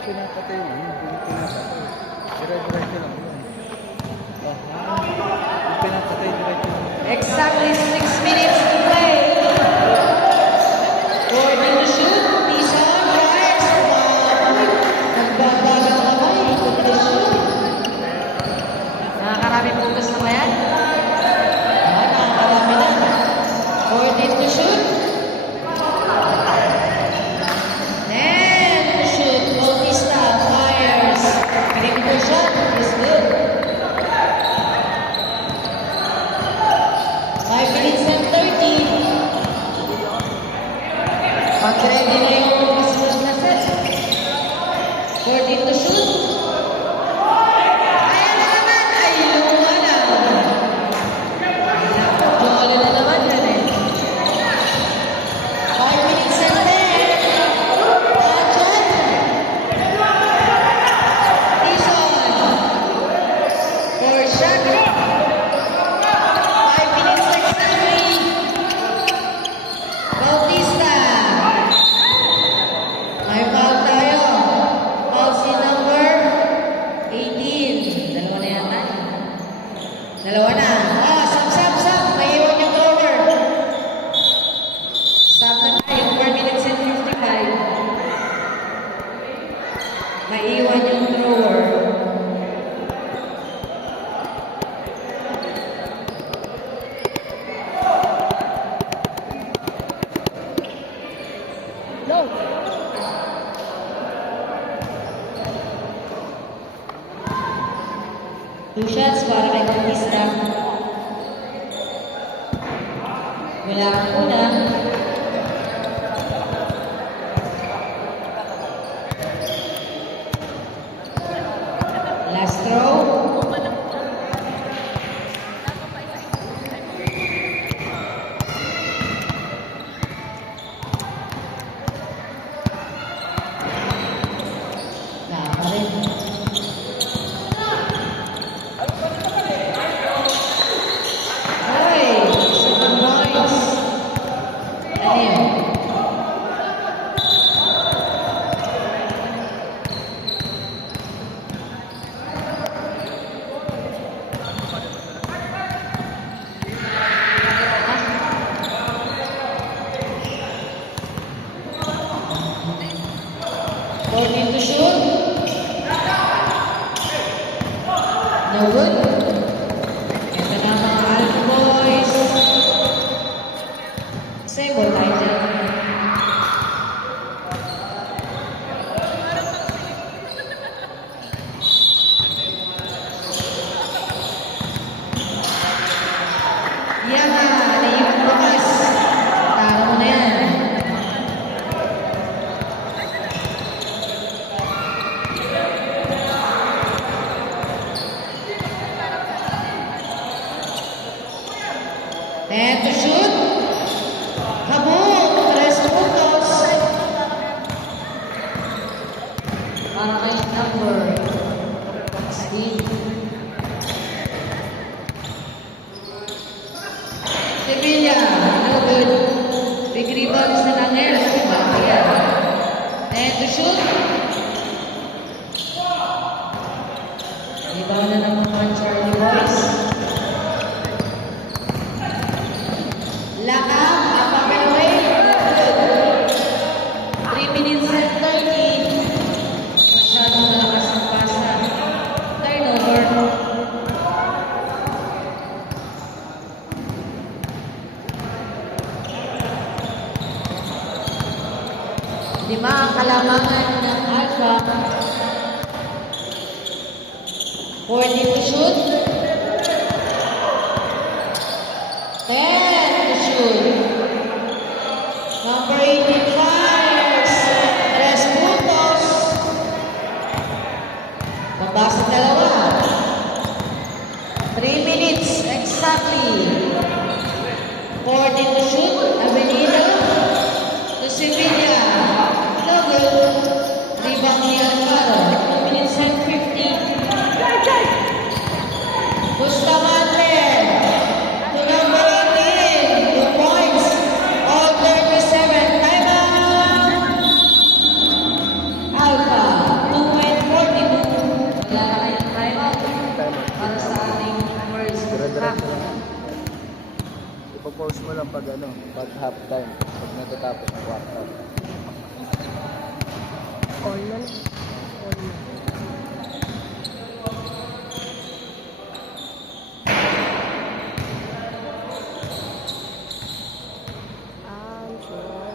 pinapatay mo, yung pinapatay. Dire-diretso lang yun. Yung pinapatay, diretso lang. Exactly 6 minutes to play. Gordon to shoot. Tison, fires. Nagbabagal ang kamay. Gordon to shoot. Nakakaraming focus na ba yan? Nakakarami na. Gordon to shoot. And to shoot. Bautista fires. Critical shot is good. 5 minutes and 30. Mag-ready na yung kasunod na set. 14 to shoot. Ayan na naman. Ay, luma na. Jola na naman yan eh. 5 minutes and 10. Action. Tison. For shot. 5 minutes exactly. Bautista. May foul tayo. Foul si number 18. Dalawa na yata. Dalawa na. Ah, sub. May iwan yung thrower. Sub na tayo. 4 minutes and 55. May iwan yung thrower. Go! Two shots para kay Bautista. Wala ang una. Last throw. Tama rin. Ay, 7 points. Ano yun? Fourteen to shoot. No good. Ito na mga Alpha Boys. Same ball tayo dyan. Yan na. Naiwan bukas. Tara mo na yan. And to shoot. Kaboom! 3 puntos. Para kay number 16. Sevilla, no good. Big rebounds na lang yan. And to shoot. Rebound na naman ang Charlie Boys. Lakab, up and away. 3 minutes and 30. Masyadong malakas ang pasa. Turnover. Lima ang kalamangan ng Alpha. 14 to shoot. 10 to shoot. Number 18 fires. 3 puntos. Pabasa dalawa. 3 minutes exactly. 14 to shoot. Avenida to Sevilla. No good. Rebound ni Alvaro. 2 minutes and 50. Bustamante to number 18. 2 points. All 37. Time out. Alpha. 2 i-pause mo lang pag pag half time, pag natatapos ng quarter. All na. All na. Sure.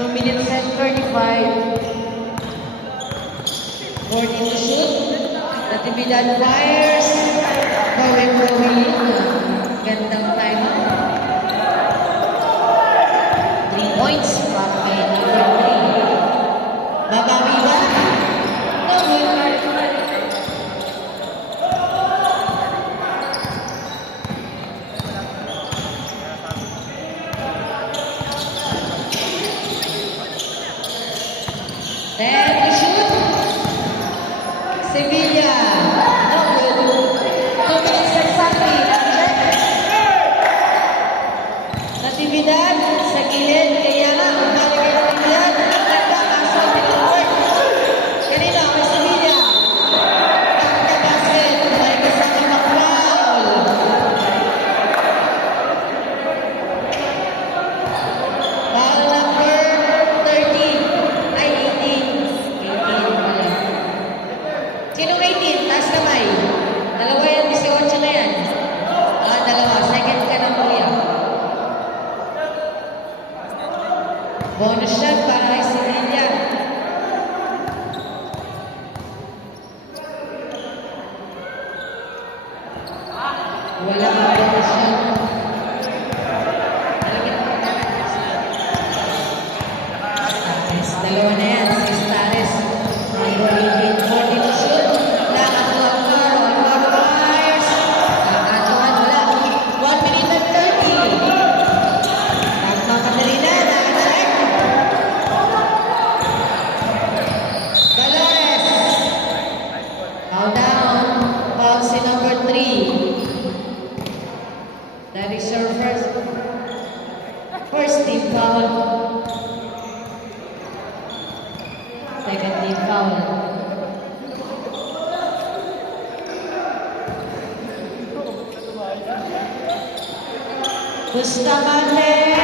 2 minutes and 35. 14 to shoot. Natividad fires. Going. Gandang time out. 3 points. Bakit number 3. Babawi ba? No good. Then to shoot. Sevilla. No good. 2 minutes exactly. Natividad sa gilid. Kaya nga, umalagay ng Natividad. Nagpapasok. Tinawag. Kanina, may Sevilla. Pagkabasket. May kasama mag-foul. Foul number 13. Ay, 18. 18 pala. Sinong 18? Taas kamay. Dalawa yan, 18 na yan. Dalawa. Second ka ng kuya. Bonus shot para kay Sevilla. Walang bonus shot. Stares. Dalawa na yan. Si Stares. Number 18. 40 to shoot. Nakatuwa ang Caro. Caro fires. Nakatuwa. Wala. 1 minute and 30. Nagmamadali na. Nakacheck. Valores. Foul down. Foul si number 3. That is your first team foul. Second team foul. Bustamante.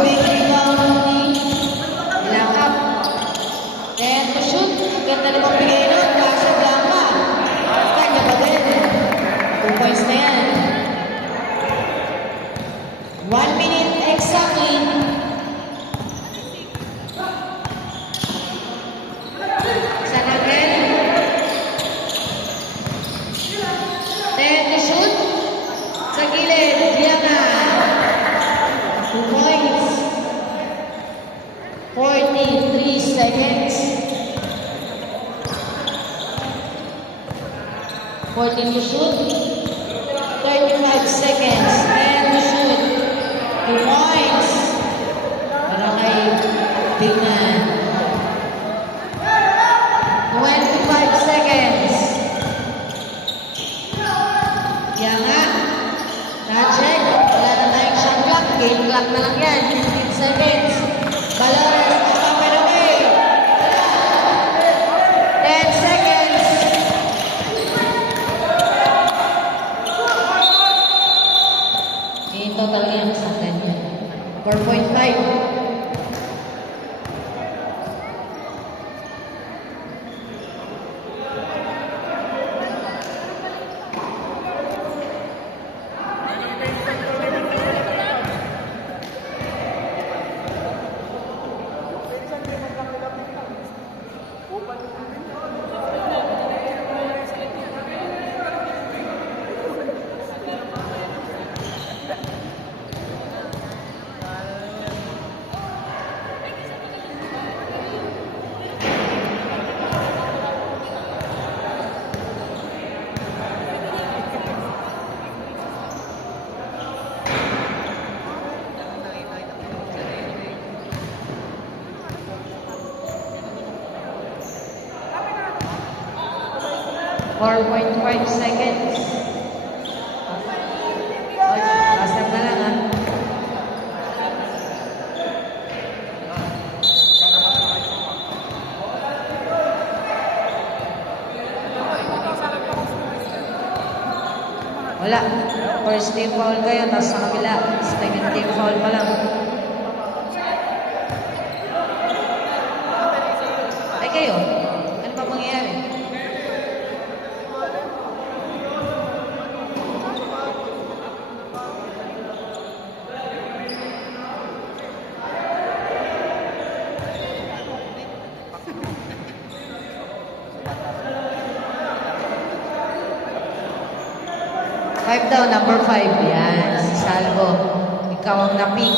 Big rebound ni Lakap. Then to shoot. Ganda namang bigay nun. Kaso Blanca. Kanya ba din? 2 points na yan. 1 minute exactly. San Angel. Then to shoot. Sa gilid. Diana. 2 points. 43 seconds. 14 to shoot. 35 seconds. And to shoot. 2 points. Para kay Big Man. 25 seconds. Kaya nga. Na-check. Wala na tayong shot clock. Game clock na lang yan. 15 seconds. Valores. Papaperame. 10 seconds. In total yan sa 10 yan. 4.5. 4.5 seconds. Oy, basta na lang ha. Wala. First team foul kayo, tapos sa kabila. Second team foul pa lang. Ay kayo, ano pa mangyayari? Five daw, number 5. Yan, si Salvo. Ikaw ang na-pick.